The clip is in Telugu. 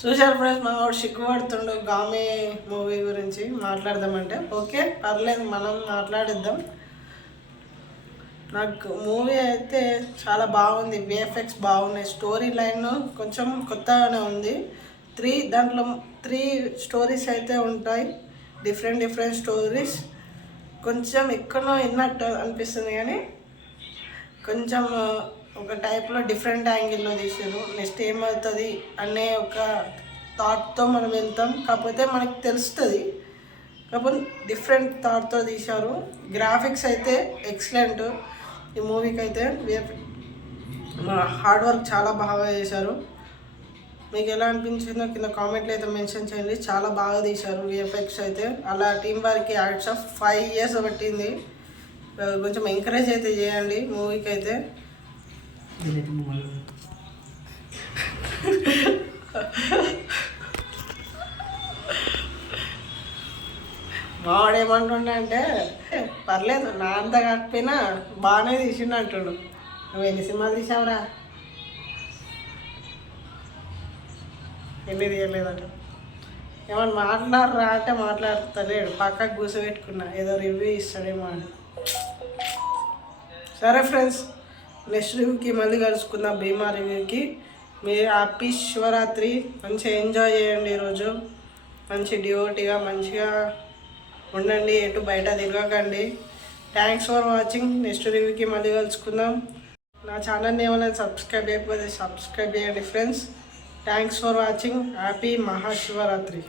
చూశారు ఫ్రెండ్స్, మా వాడు సిగ్గుపడుతుండు గామి మూవీ గురించి మాట్లాడదామంటే. ఓకే పర్లేదు, మనం మాట్లాడిద్దాం. నాకు మూవీ అయితే చాలా బాగుంది, విఎఫ్ఎక్స్ బాగున్నాయి, స్టోరీ లైన్ కొంచెం కొత్తగానే ఉంది. దాంట్లో 3 స్టోరీస్ అయితే ఉంటాయి, డిఫరెంట్ స్టోరీస్. కొంచెం ఎక్కడో విన్నట్టు అనిపిస్తుంది కానీ కొంచెం ఒక టైప్లో డిఫరెంట్ యాంగిల్లో తీసారు. నెక్స్ట్ ఏమవుతుంది అనే ఒక థాట్తో మనం వెళ్తాం, కాకపోతే మనకు తెలుస్తుంది, కాకపోతే డిఫరెంట్ థాట్తో తీశారు. గ్రాఫిక్స్ అయితే ఎక్సలెంట్. ఈ మూవీకి అయితే హార్డ్ వర్క్ చాలా బాగా చేశారు. మీకు ఎలా అనిపించిందో కింద కామెంట్లో అయితే మెన్షన్ చేయండి. చాలా బాగా తీశారు విఎఫ్ఎక్స్ అయితే. అలా టీం వారికి యాడ్స్ ఆఫ్ 5 years పట్టింది. కొంచెం ఎంకరేజ్ అయితే చేయండి మూవీకి అయితే. మావాడు ఏమంటుండే అంటే, పర్లేదు నా అంతా కాకపోయినా బాగానే తీసిండు అంటాడు. నువ్వు ఎన్ని సినిమాలు తీసావురా? ఎన్ని తీయలేదట. ఏమన్నా మాట్లాడరా అంటే మాట్లాడతలేడు, పక్కకు కూర్చోబెట్టుకున్నా, ఏదో రివ్యూ ఇస్తాడేమో అని. సరే ఫ్రెండ్స్, నెక్స్ట్ రివ్యూకి మళ్ళీ కలుసుకుందాం. భీమా రివ్యూకి. మీరు హ్యాపీ శివరాత్రి, మంచిగా ఎంజాయ్ చేయండి. ఈరోజు మంచి డివోటీగా మంచిగా ఉండండి, ఎటు బయట తిరగకండి. Thanks for watching. నెక్స్ట్ రివ్యూకి మళ్ళీ కలుసుకుందాం. నా ఛానల్ని ఏమైనా సబ్స్క్రైబ్ చేయకపోతే సబ్స్క్రైబ్ చేయండి friends. Thanks for watching. Happy Mahashivratri.